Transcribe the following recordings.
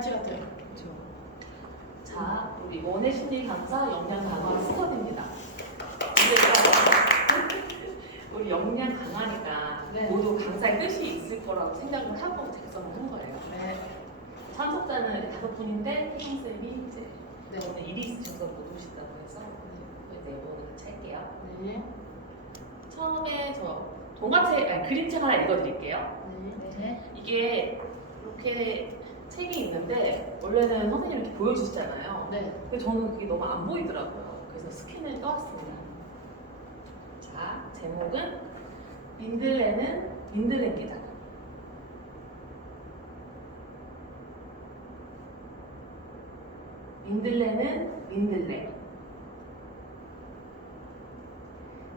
잔치 같아요. 그렇죠. 자, 우리 원의 심리 강사 역량 강화 스쿼드입니다. 우리 역량 강화니까 네. 모두 강사의 뜻이 있을 거라고 생각을 하고 작성을 한 거예요. 네. 참석자는 5분인데 희동쌤이 이제 네. 오늘 이리스 정도 못 오신다고 해서 네 분을 같이 할게요. 네. 처음에 저 동화책, 아니 그림책 하나 읽어드릴게요. 네. 이게 이렇게 책이 있는데 원래는 선생님이 이렇게 보여주시잖아요. 네. 근데 저는 그게 너무 안 보이더라고요. 그래서 스캔을 떠왔습니다. 자, 제목은 민들레는 민들레입니다. 민들레는 민들레.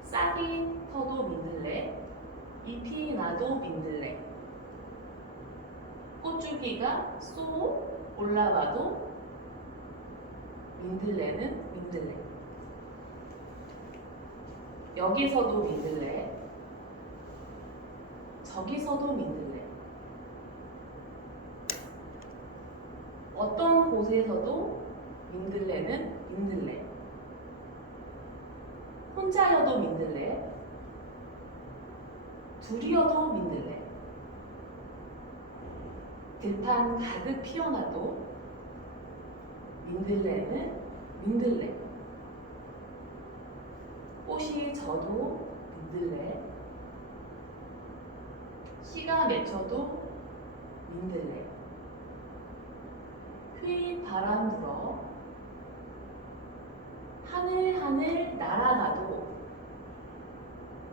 싹이 터도 민들레, 잎이 나도 민들레. 꽃줄기가 쏙 올라와도 민들레는 민들레. 여기서도 민들레, 저기서도 민들레. 어떤 곳에서도 민들레는 민들레. 혼자여도 민들레, 둘이어도 민들레. 들판 가득 피어나도 민들레는 민들레. 꽃이 져도 민들레, 씨가 맺혀도 민들레. 휘 바람 불어 하늘 하늘 날아가도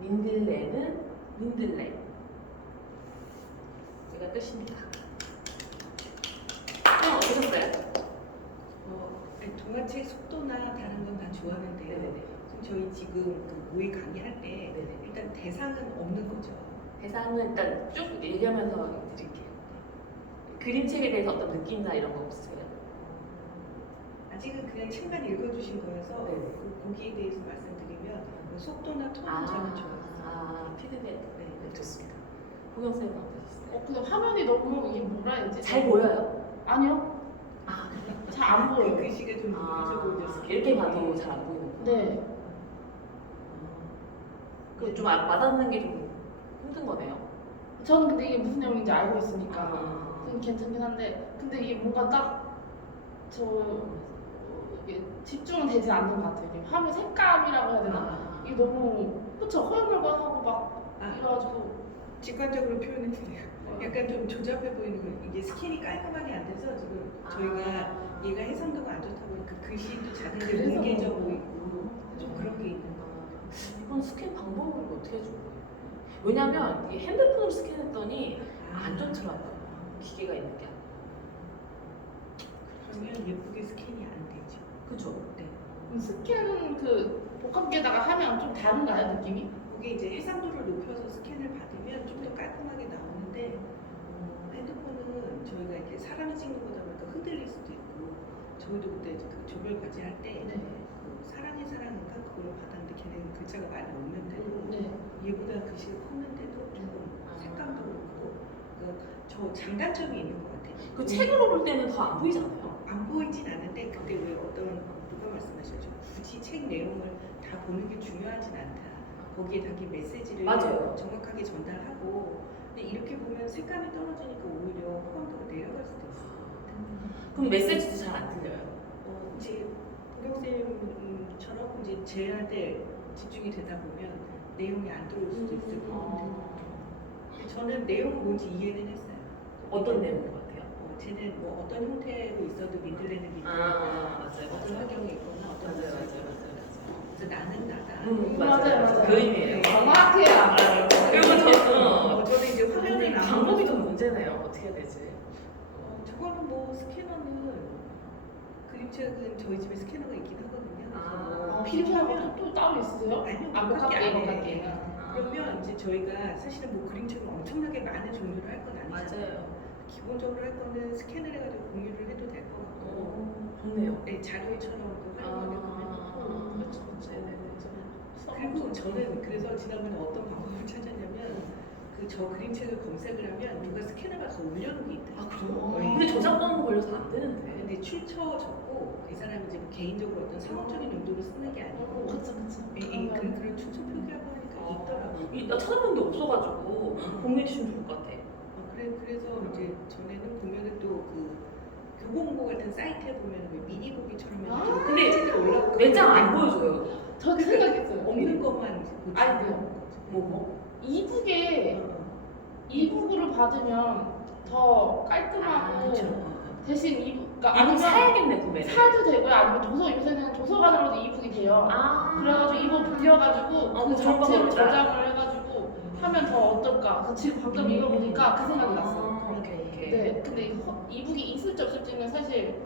민들레는 민들레. 제가 끝입니다. 어떠셨어요? 동화책 속도나 다른 건 다 좋아하는데요. 네네네. 저희 지금 그 모의 강의할 때 네네. 일단 대상은 없는 거죠. 대상은 일단 쭉 얘기하면서 드릴게요. 그림책에 대해서 어떤 느낌이나 이런 거 없으세요? 아직은 그냥 책만 읽어주신 거여서 네네. 그 거기에 대해서 말씀드리면 속도나 톤은 저는 좋아요. 피드백. 네. 네, 좋습니다. 호경쌤은 어떠셨어요? 근데 화면이 너무 이게 뭐라 해야 되지? 잘 보여요? 아니요. 아, 잘 안 보여요. 그 글씨가 좀 무리져 보여서 이렇게 봐도 잘 안 보이는 거. 네. 그좀 와닿는 게 좀 힘든 거네요. 저는 근데 이게 무슨 내용인지 알고 있으니까 아. 그건 괜찮긴 한데 근데 이게 뭔가 딱 이게 집중은 되지 않는 것 같아요. 이게 화면 색감이라고 해야 되나? 이게 너무 그쵸 허여멀건하고 막 이래가지고 직관적으로 표현해주세요. 약간 좀 조잡해 보이는 거. 이게 스캔이 깔끔하게 안 돼서 지금 저희가 얘가 해상도가 안 좋다 보니까 글씨도 작은데 그래서 뭉개져 보이고 좀 그런 게 있는 것 같아요. 이번 스캔 방법을 어떻게 해준 거예요? 왜냐면 이 핸드폰으로 스캔했더니 안 좋더라고요. 기계가 있는 게. 그러면 예쁘게 스캔이 안 되죠. 그죠? 네. 스캔은 그 복합기에다가 하면 좀 다른가요 느낌이? 그게 이제 해상도를 높여서 스캔을 받으면 좀 더 깔끔하게 나오는데 핸드폰은 저희가 이렇게 사람이 찍는 거다 보니까 흔들릴 수도 있고 저희도 그때 그 조별 과제 할 때 네. 그 사랑의 사랑인가 그걸 받았는데 걔네는 글자가 많이 없는데도 네. 얘보다 글씨가 컸는데도 조금 색감도 그렇고 저 장단점이 있는 것 같아요. 그 책으로 볼 때는 더 안 보이잖아요. 안 보이진 않는데 그때 왜 어떤 누가 말씀하셨죠? 굳이 책 내용을 다 보는 게 중요하진 않다. 거기에 담긴 메시지를 맞아요. 정확하게 전달하고 근데 이렇게 보면 색감이 떨어지니까 오히려 호감도가 내려갈 수도 있어요. 그럼 메시지도 잘 안 들려요. 이제 고경쌤처럼 이제 제한테 집중이 되다 보면 내용이 안 들어올 수도 있을 것 같아요. 저는 내용은 뭔지 이해는 했어요. 어떤 내용인 것 같아요? 쟤는 뭐 어떤 형태로 있어도 민들레는 민들레 맞아요. 어떤 환경에 있거나 어떤 맞아요. 모습에 맞아요. 그래서 나는 나다. 맞아요. 그 의미예요. 정확해요. 그리고 저는 이제 화면에 나오는 방법이 좀 문제네요. 어떻게 해야 되지? 저거는 뭐 스캐너는 그림책은 저희 집에 스캐너가 있긴 하거든요. 필요하면 또 따로 있으세요? 아니요. 복합기에 복합기 복합기에. 그러면 이제 저희가 사실은 뭐 그림책을 엄청나게 많은 종류를 할 건 아니잖아요. 맞아요. 기본적으로 할 거는 스캔을 해가지고 공유를 해도 될 것 같고 좋네요. 네, 자료처럼 활용하게 보면 그렇죠. 네네네. 그리고 저는 그래서 지난번에 어떤 방법을 찾았냐면 저 그림책을 검색을 하면 누가 스캔을 받아서 올려놓은 게 있다. 아 그래요? 어. 근데 저작권 걸려서 안 되는데. 근데 출처 적고 이 사람이 이제 뭐 개인적으로 어떤 상업적인 용도로 쓰는 게 아니고 그쵸 그쵸. 그런 출처 표기하고 하니까 있더라고요. 나 찾아본 게 없어가지고 공유해 주시면 좋을 것 같아. 그래서 이제 전에는 보면은 또 그 교보문고 같은 사이트에 보면은 왜 미니보기처럼 이렇게 근데 책들이 올라오고 매장 안 보여줘요. 저도 생각했어요. 없는 것만 아니, 뭐? 이북에 이북으로 받으면 더 깔끔하고 대신 이북 그러니까 이북 아니면 사야겠네 구매를. 사도 되고요. 아니면 요새는 도서관으로도 이북이 돼요. 그래가지고 이북 빌려가지고 그 그런 전체로 방법이다. 저장을 해가지고 하면 더 어떨까. 지금 방금 이거 보니까 그 생각이 났어요. 오케이. 네, 근데 이북이 있을지 없을지는 사실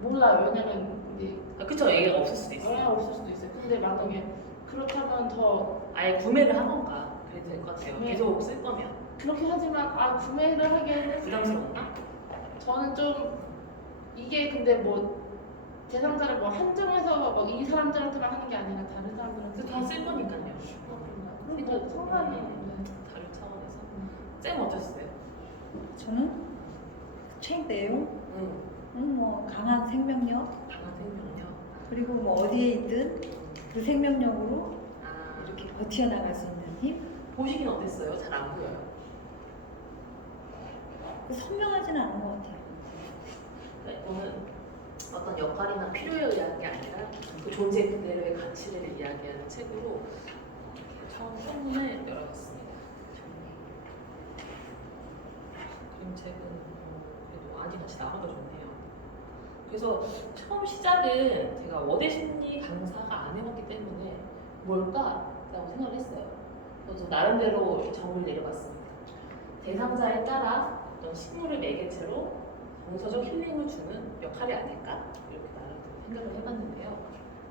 몰라요. 왜냐면 이제 그쵸, 얘가 없을 수도 있어. 영향 없을 수도 있어요. 근데 만약에 그렇다면 더 아예 구매를 하던가 그래도 될 것 같아요. 네. 계속 쓸 거면 그렇게 하지만 구매를 하기에는 부담스럽나? 저는 좀 이게 근데 뭐 대상자를 뭐 한정해서 뭐 이 사람들한테만 하는 게 아니라 다른 사람들한테 다 쓸 거니까요. 그리고 성함이 다른 차원에서. 쌤 어땠어요? 저는 책 내용, 응. 뭐 강한 생명력, 강한 생명력. 그리고 뭐 어디에 있든 그 생명력으로 아, 이렇게 버텨나갈 수 있는 힘. 보시긴 어땠어요? 잘 안 보여요. 선명하지는 않은 것 같아요. 이거는 어떤 역할이나 필요에 의한 게 아니라 그 존재 그대로의 가치를 이야기하는 책으로 처음 선문을 열어봤습니다. 그림책은 그래도 안이 같이 나와도 좋네요. 그래서 처음 시작은 제가 워대 심리 강사가 안 해봤기 때문에 뭘까라고 생각을 했어요. 그래서 나름대로 정을 내려봤습니다. 대상자에 따라 어떤 식물을 매개체로 정서적 힐링을 주는 역할이 아닐까 이렇게 나름대로 생각을 해봤는데요.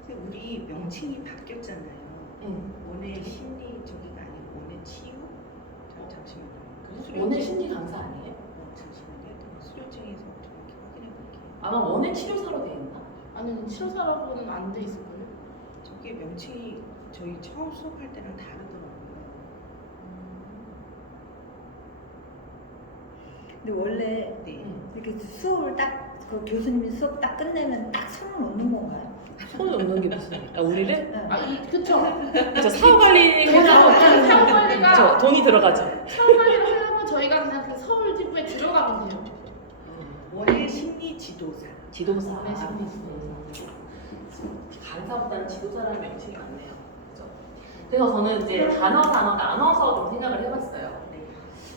근데 우리 명칭이 바뀌었잖아요. 응. 원의 심리적이가 아니고 원의 치유? 잠시만요. 원의 심리 강사 아니에요? 잠시만요. 수료증에서 좀 이렇게 확인해 볼게요. 아마 원의 치료사로 되어 있나? 아니면 치료사라고는 안 돼 있을 거예요. 저게 명칭이 저희 처음 수업할 때랑 다르더라고요. 근데 원래 네. 이렇게 수업을 그 교수님이 수업 딱 끝내면 딱 손을 놓는 건가요? 손을 놓는 게 무슨 일이야? 우리를? 네. 그쵸. 저 사후관리 사후관리가 저 돈이 들어가죠. 사후관리를 하려면 저희가 그냥 그 서울 지부에 들어가면 돼요. 원의 심리 지도사. 지도사. 원의 심리 지도사. 강사보다는 지도사라는 명칭이 많네요. 그죠? 그래서 저는 이제 단어 나눠서 좀 생각을 해봤어요. 네.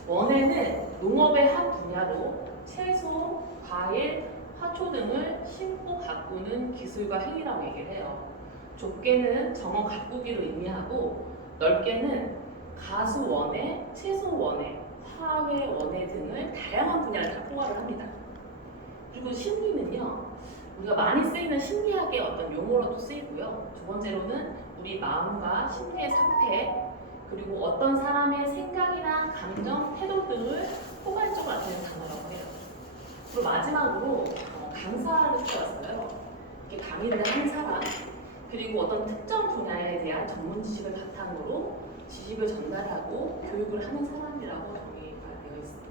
원에는 농업의 한 분야로 채소, 과일, 화초 등을 심고 가꾸는 기술과 행위라고 얘기를 해요. 좁게는 정원 가꾸기를 의미하고 넓게는 가수 원예, 채소 원예, 화훼 원예 등을 다양한 분야를 다 포괄을 합니다. 그리고 심리는요, 우리가 많이 쓰이는 심리학의 어떤 용어로도 쓰이고요. 두 번째로는 우리 마음과 심리의 상태, 그리고 어떤 사람의 생각이나 감정, 태도 등을 포괄적으로 나타내는 단어라고 해요. 그리고 마지막으로 강사를 찾아왔어요. 이렇게 강의를 하는 사람, 그리고 어떤 특정 분야에 대한 전문 지식을 바탕으로 지식을 전달하고 교육을 하는 사람이라고 정의가 되어 있습니다.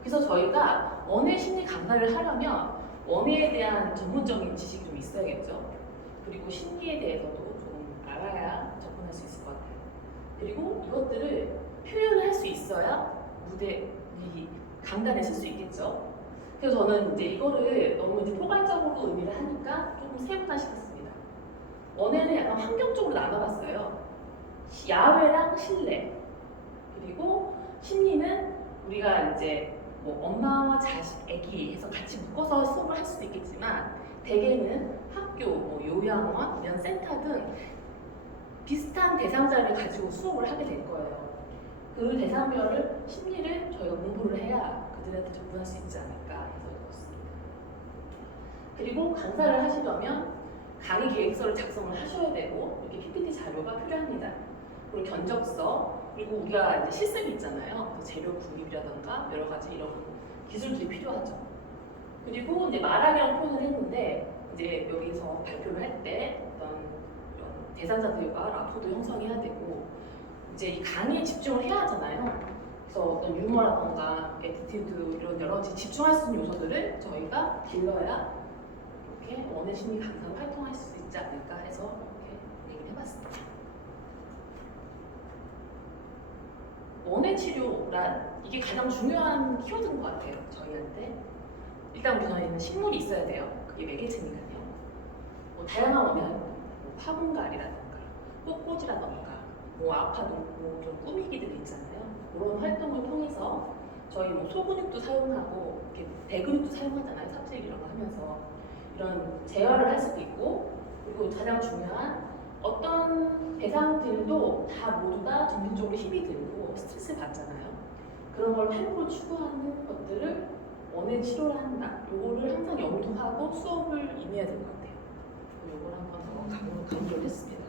그래서 저희가 원예 심리 강사를 하려면 원예에 대한 전문적인 지식이 좀 있어야겠죠. 그리고 심리에 대해서도 좀 알아야 접근할 수 있을 것 같아요. 그리고 이것들을 표현을 할 수 있어야 이 강단에 쓸 수 있겠죠. 그래서 저는 이제 이거를 너무 이제 포괄적으로 의미를 하니까 조금 세분화시켰습니다. 원예는 약간 환경적으로 나눠봤어요. 야외랑 실내. 그리고 심리는 우리가 이제 뭐 엄마와 자식, 아기 해서 같이 묶어서 수업을 할 수도 있겠지만 대개는 학교, 뭐 요양원, 위안센터 등 비슷한 대상자를 가지고 수업을 하게 될 거예요. 그 대상별을 심리를 저희가 공부를 해야 그들한테 접근할 수 있지 않을까 해서 넣었습니다. 그리고 강사를 하시려면 강의 계획서를 작성을 하셔야 되고 이렇게 PPT 자료가 필요합니다. 그리고 견적서, 그리고 우리가 이제 실습이 있잖아요. 재료 구입이라던가 여러 가지 이런 기술들이 필요하죠. 그리고 이제 말하기랑 표현을 했는데 이제 여기서 발표를 할 때 어떤 이런 대상자들과 라포도 형성해야 되고 이제 이 강의에 집중을 해야 하잖아요. 그래서 어떤 유머라던가 애티튜드 이런 여러 가지 집중할 수 있는 요소들을 저희가 길러야 이렇게 원의 심리 강사로 활동할 수 있지 않을까 해서 이렇게 얘기를 해봤습니다. 원의 치료란 이게 가장 중요한 키워드인 것 같아요. 저희한테 일단 우리 전에는 식물이 있어야 돼요. 그게 매개체니까요. 뭐 다양한 원의 활동, 뭐 화분갈이라던가 꽃꽂이라던가 뭐 아파도 좀 꾸미기들 있잖아요. 그런 활동을 통해서 저희 뭐 소근육도 사용하고 이렇게 대근육도 사용하잖아요. 삽질 이런 거 하면서 이런 재활을 할 수도 있고, 그리고 가장 중요한 어떤 대상들도 다 모두 다 정신적으로 힘이 들고 스트레스 받잖아요. 그런 걸 회복을 추구하는 것들을 원의 치료를 한다. 요거를 항상 염두하고 수업을 임해야 될 것 같아요. 요걸 한번 더 강조를 했습니다.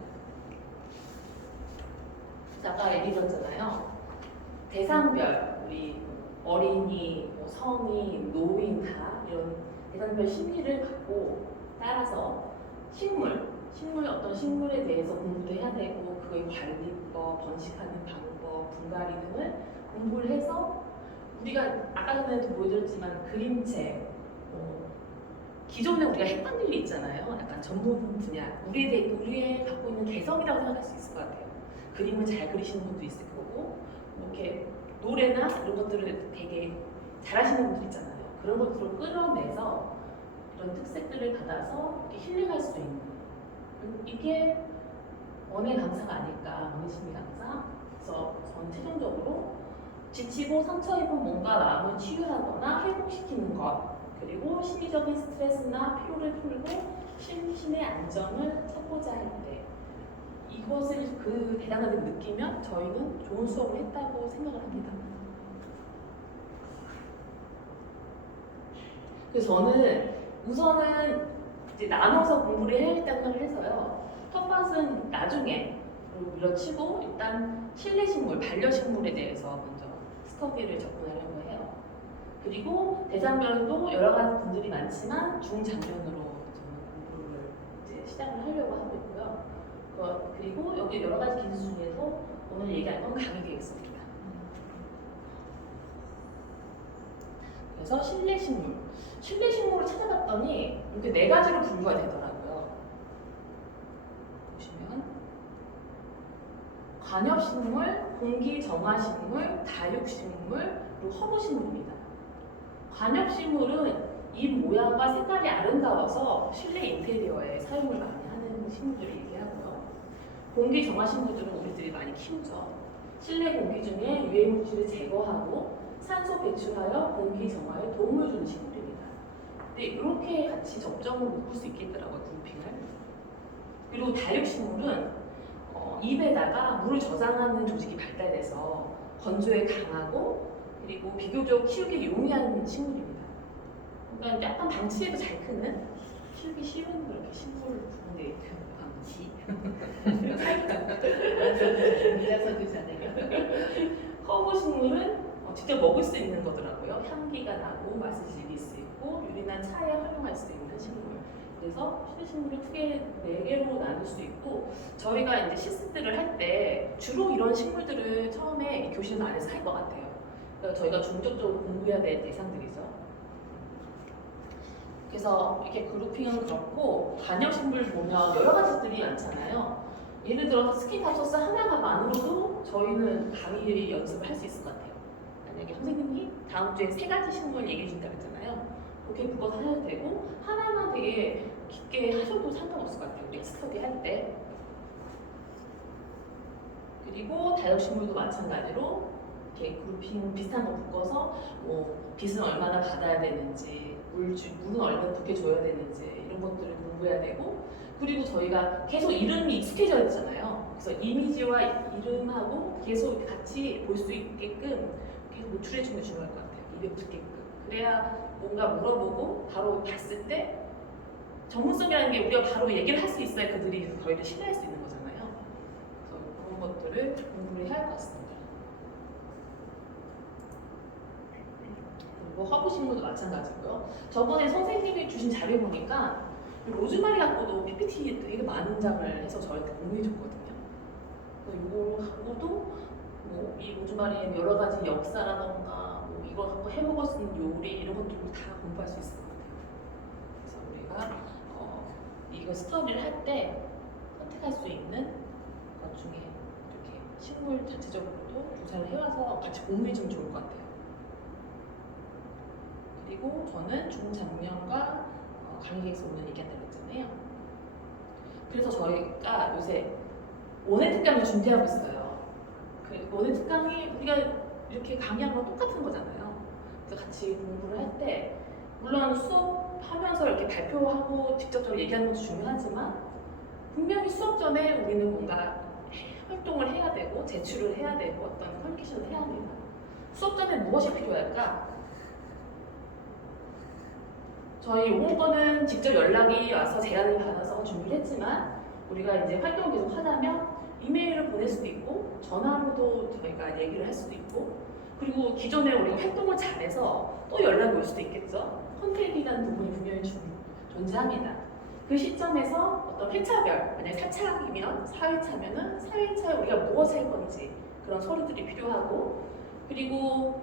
아까 얘기 드렸잖아요. 대상별, 우리 어린이, 뭐 성인, 노인 다 이런 대상별 심리를 갖고 따라서 어떤 식물에 대해서 공부도 해야 되고 그거의 관리법, 번식하는 방법, 분갈이 등을 공부를 해서 우리가 아까 전에도 보여드렸지만 그림책, 기존에 우리가 했던 일이 있잖아요. 약간 전문 분야, 우리의 갖고 있는 개성이라고 생각할 수 있을 것 같아요. 그림을 잘 그리시는 분도 있을 거고, 이렇게 노래나 이런 것들을 되게 잘하시는 분들 있잖아요. 그런 것들을 끌어내서 이런 특색들을 받아서 이렇게 힐링할 수 있는 이게 원의 강사가 아닐까, 원의 심리 강사. 그래서 저는 최종적으로 지치고 상처 입은 뭔가 마음을 치유하거나 회복시키는 것, 그리고 심리적인 스트레스나 피로를 풀고 심신의 안정을 찾고자 할 때 이것을 그 대상자들이 느끼면 저희는 좋은 수업을 했다고 생각을 합니다. 그래서 저는 우선은 이제 나눠서 공부를 해야겠다는 생각을 해서요. 텃밭은 나중에 밀어치고 일단 실내식물, 반려식물에 대해서 먼저 스터디를 접근하려고 해요. 그리고 대상별도 여러 가지 분들이 많지만 중장년으로 저는 공부를 이제 시작을 하려고 하고 있고요. 그리고 여기 여러 가지 기술 중에서 오늘 얘기할 건 강의 되겠습니다. 그래서 실내식물을 찾아봤더니 이렇게 4가지로 분류가 되더라고요. 보시면 관엽식물, 공기정화식물, 다육식물, 그리고 허브식물입니다. 관엽식물은 잎 모양과 색깔이 아름다워서 실내 인테리어에 사용을 많이 하는 식물들을 얘기하고요. 공기정화식물들은 우리들이 많이 키우죠. 실내 공기 중에 유해물질을 제거하고 산소 배출하여 공기 정화에 도움을 주는 식물입니다. 근데 이렇게 같이 접점을 묶을 수 있겠더라고요, 그룹핑을. 그리고 다육식물은 잎에다가 물을 저장하는 조직이 발달돼서 건조에 강하고 그리고 비교적 키우기 용이한 식물입니다. 그러니까 약간 방치해도 잘 크는, 키우기 쉬운 그렇게 식물을 부르는데 방치. 미라서 되잖아요. 허브식물은 직접 먹을 수 있는 거더라고요. 향기가 나고 맛을 즐길 수 있고 유리나 차에 활용할 수 있는 식물. 그래서 실내식물을 크게 4개로 나눌 수 있고, 저희가 이제 시스들을 할 때 주로 이런 식물들을 처음에 교실 안에서 할 것 같아요. 그러니까 저희가 중점적으로 공부해야 될 대상들이죠. 그래서 이렇게 그룹핑은 그렇고, 관엽식물 보면 여러 가지들이 많잖아요. 예를 들어서 스킨합서스 하나만으로도 저희는 강의 연습을 할 수 있을 것 같아요. 만약에 선생님이 다음 주에 3가지 식물 얘기해 준다고 했잖아요. 그렇게 묶어서 하셔도 되고, 하나만 되게 깊게 하셔도 상관없을 것 같아요. 우리 스터디 할 때. 그리고 다육식물도 마찬가지로 이렇게 그룹핑 비슷한 거 묶어서 뭐 빛은 얼마나 받아야 되는지, 물은 얼마나 두께 줘야 되는지 이런 것들을 공부해야 되고, 그리고 저희가 계속 이름이 익숙해져야 되잖아요. 그래서 이미지와 이름하고 계속 같이 볼 수 있게끔 계속 노출해주는 게 중요할 것 같아요. 입에 붙게끔. 그래야 뭔가 물어보고 바로 봤을 때 전문성이라는 게 우리가 바로 얘기를 할 수 있어야 그들이 저희를 신뢰할 수 있는 거잖아요. 그래서 그런 것들을 공부를 해야 할 것 같습니다. 그리고 허브식물도 마찬가지고요. 저번에 선생님이 주신 자료 보니까 로즈마리 갖고도 PPT 되게 많은 장을 해서 저한테 공유해 줬거든요. 이거 갖고도 뭐 이 로즈마리의 여러 가지 역사라던가 뭐 이걸 갖고 해 먹을 수 있는 요리 이런 것들을 다 공부할 수 있을 것 같아요. 그래서 우리가 이거 스터디를 할 때 선택할 수 있는 것 중에 이렇게 식물 자체적으로도 조사를 해와서 같이 공부해 주면 좋을 것 같아요. 그리고 저는 중장년과 강의에서 오늘 얘기한다고 했잖아요. 그래서 저희가 요새 원예 특강을 준비하고 있어요. 그 원예 특강이 우리가 이렇게 강의하는 거 똑같은 거잖아요. 그래서 같이 공부를 할 때 물론 수업하면서 이렇게 발표하고 직접적으로 얘기하는 것도 중요하지만 분명히 수업 전에 우리는 뭔가 활동을 해야 되고 제출을 해야 되고 어떤 커뮤니케이션을 해야 합니다. 수업 전에 무엇이 필요할까? 저희 용어권은 직접 연락이 와서 제안을 받아서 준비를 했지만 우리가 이제 활동을 계속 하려면 이메일을 보낼 수도 있고 전화로도 저희가 얘기를 할 수도 있고 그리고 기존에 우리가 활동을 잘해서 또 연락이 올 수도 있겠죠. 컨택이라는 부분이 분명히 존재합니다. 그 시점에서 어떤 회차별, 만약에 4차이면 4회차면은 4회차에 우리가 무엇을 할 건지 그런 서류들이 필요하고 그리고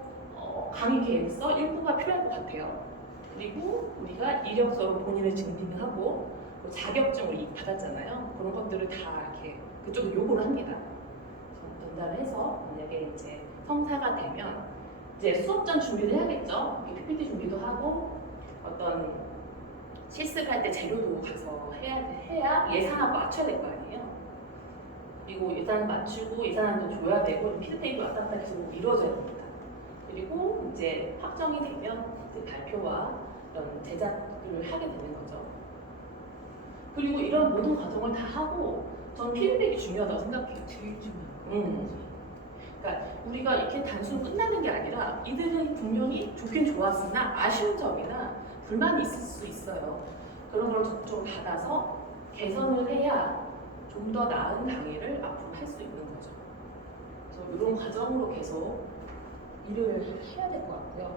강의 계획서 일부가 필요할 것 같아요. 그리고 우리가 이력서로 본인을 증빙하고 자격증을 받았잖아요. 그런 것들을 다 이렇게 그쪽에 요구를 합니다. 전달을 해서 만약에 이제 성사가 되면 이제 수업 전 준비를 해야겠죠. PPT 준비도 하고 어떤 실습을 할 때 재료도 가서 해야 예산하고 맞춰야 될 거 아니에요. 그리고 예산 맞추고 예산도 줘야 되고 피드백이 왔다 갔다 계속 이루어져야 됩니다. 그리고 이제 확정이 되면 이제 발표와 이런 제작을 하게 되는 거죠. 그리고 이런 모든 과정을 다 하고 저는 피드백이 중요하다고 생각해요. 제일 중요한 그러니까 우리가 이렇게 단순 끝나는 게 아니라 이들은 분명히 좋긴 좋았으나 아쉬운 점이나 불만이 있을 수 있어요. 그런 걸 좀 받아서 개선을 해야 좀 더 나은 강의를 앞으로 할 수 있는 거죠. 그래서 이런 과정으로 계속 일을 해야 될 것 같고요.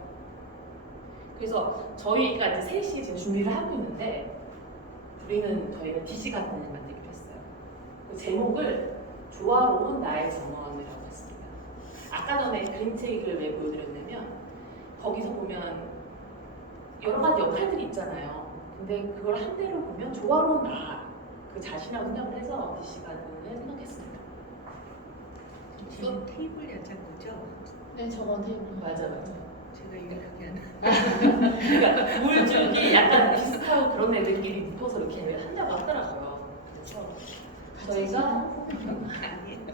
그래서 저희가 이제 셋이 지금 준비를 하고 있는데 저희가 DC 같은 걸 만들기로 했어요. 그 제목을 조화로운 나의 정원이라고 했습니다. 아까 전에 그림책을 왜 보여드렸냐면 거기서 보면 여러 가지 역할들이 있잖아요. 근데 그걸 한 대로 보면 조화로운 나, 그 자신이라고 생각을 해서 DC 가든을 생각했습니다. 지금 테이블 야자인 거죠? 네, 저건 테이블. 맞아. 제가 유일하게 하는 그러니까 물줄기 약간 비슷하고 그런 애들끼리 묶어서 이렇게 한다고 하더라고요. 그래서 저희가 아니에요.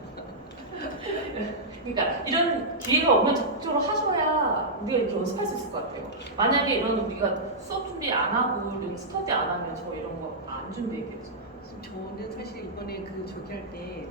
그러니까 이런 기회가 오면 적극적으로 하셔야 우리가 이렇게 연습할 수 있을 것 같아요. 만약에 이런 우리가 수업 준비 안 하고 이런 스터디 안 하면 저 이런 거 안 준비했겠죠. 저는 사실 이번에 그 저기 할 때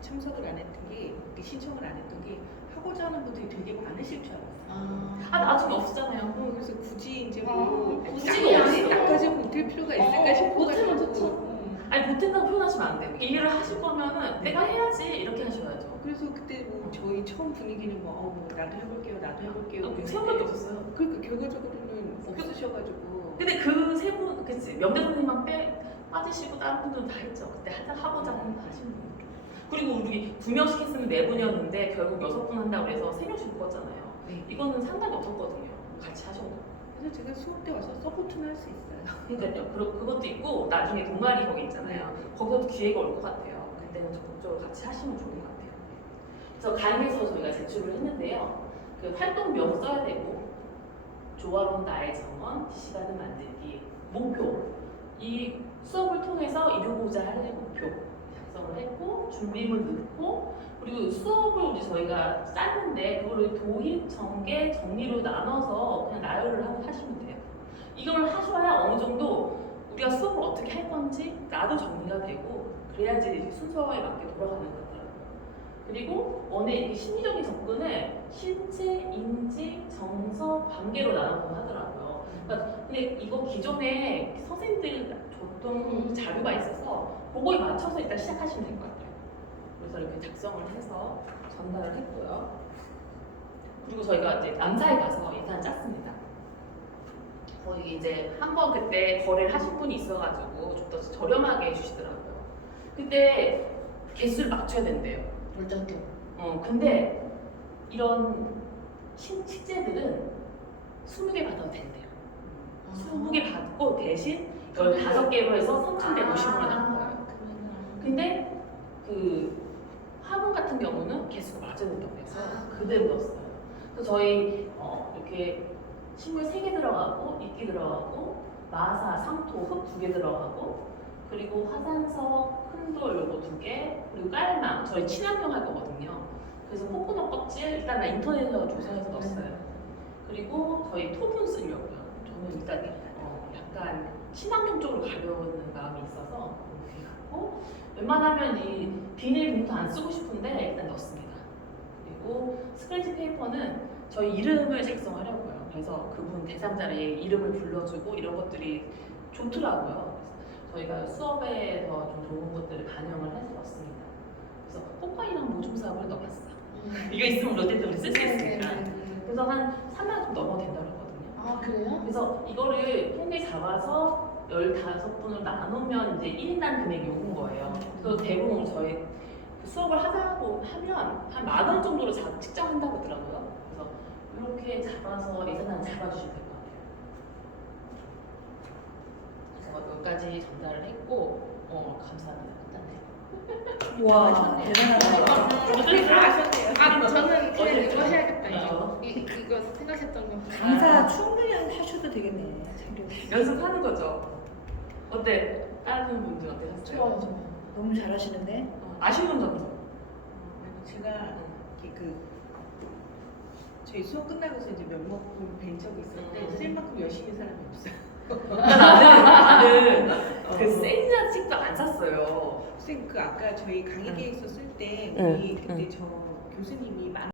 참석을 안 했던 게 신청을 안 했던 게 하고자 하는 분들이 되게 많으실 줄 알았어요. 나중에 없잖아요. 그래서 굳이 이제 굳이 없어요. 나까지 못할 필요가 있을까 못하면 싶어가지고 좋죠. 아니 못한다고 표현하시면 안 돼요. 일을 하실 거면은 내가 해야지 이렇게 하셔야죠. 그래서 그때 뭐 저희 처음 분위기는 나도 해볼게요 그랬는데 생각밖에 없었어요. 그러니까 결과적으로는 없으셔가지고 근데 그 세 분, 그치 명대 선생님만 빠지시고 다른 분들은 다 했죠. 그때 하고자 하신 분. 그리고 우리 2명씩 했으면 4분이었는데 결국 6분 한다고 해서 3명씩 묶었잖아요. 네. 이거는 상관이 없었거든요. 같이 하셔도. 그래서 제가 수업 때 와서 서포트는 할 수 있어요. 그러니까요. 그것도 있고 나중에 동아리 거기 있잖아요. 거기서도 기회가 올 것 같아요. 그때는 적극적으로 같이 하시면 좋은 것 같아요. 그래서 강의에서 저희가 제출을 했는데요. 그 활동명 써야 되고 조화로운 나의 정원, DC가든 만들기, 목표. 이 수업을 통해서 이루고자 할 목표 작성을 했고 준비물 넣고 그리고 수업을 저희가 짰는데 그거를 도입, 전개, 정리로 나눠서 그냥 나열을 하고 하시면 돼요. 이걸 하셔야 어느 정도 우리가 수업을 어떻게 할 건지 나도 정리가 되고 그래야지 순서에 맞게 돌아가는 거더라고요. 그리고 원의 심리적인 접근을 신체, 인지, 정서, 관계로 나눠서 하더라고요. 그러니까 근데 이거 기존에 선생님들이 줬던 자료가 있어서 그거에 맞춰서 일단 시작하시면 될 것 같아요. 그래서 이렇게 작성을 해서 전달을 했고요. 그리고 저희가 이제 남사에 가서 예산을 짰습니다. 거기 이제 한번 그때 거래를 하신 분이 있어가지고 좀 더 저렴하게 해주시더라고요. 그때 개수를 맞춰야 된대요. 물장교. 근데 이런 식재들은 20개 받아도 된대요. 20개 받고 대신 15개로 해서 3,150원을 난 거예요. 근데 그 화분 같은 경우는 개수가 맞아야 된다고 해서 그대로 넣었어요. 그래서 저희 이렇게 식물 3개 들어가고 이끼 들어가고 마사, 상토, 흙 2개 들어가고 그리고 화산석, 큰돌 요거 2개 그리고 깔망 저희 친환경 할 거거든요. 그래서 코코넛 껍질 일단 나 인터넷에서 조사해서 넣었어요. 그리고 저희 토분 쓰려고요. 저는 일단 약간 친환경 쪽으로 가려는 마음이 있어서 이렇게 갖고 웬만하면 이 비닐봉투 안 쓰고 싶은데 일단 넣습니다. 그리고 스크래치 페이퍼는 저희 이름을 작성하려고요. 그래서 그분 대상자의 이름을 불러주고 이런 것들이 좋더라고요. 그래서 저희가 수업에서 좀 좋은 것들을 반영을 해서 넣습니다. 그래서 꽃가이랑 모종 사업을 넣어봤어. 이거 있으면 롯데도 쓸 수 있으니까. 그래서 한 3만 원 좀 넘어도 된다고 하거든요. 아 그래요? 그래서 이거를 통계 잡아서 15분을 나누면 이제 1인당 금액이 오는 거예요. 그래서 대부분 저희 그 수업을 하자고 하면 한 10,000원 정도로 측정한다고 하더라고요. 그래서 이렇게 잡아서 예산을 잡아주시면 될 것 같아요. 그래서 여기까지 전달을 했고, 감사합니다. 와 대단하다. 어떻게 다 하셨네요. 아 저는 그냥 어제 이거 해야겠다. 어. 이거 생각했던 거. 강사 충분히 하셔도 되겠네. 자료. 연습하는 거죠. 어때? 다른 분들 어떠셨어요? 좋아요, 좋아요. 너무 잘하시는데. 아쉬운 점도. 제가 이렇게 저희 수업 끝나고서 이제 면목분 뵌 적이 있었는데 선생님만큼 열심히 한 사람이 없어요. 나는 그 세미나 책도 안 샀어요. 선생님 그 아까 저희 강의 응. 계획서 쓸 때 응, 우리 그때 응. 저 교수님이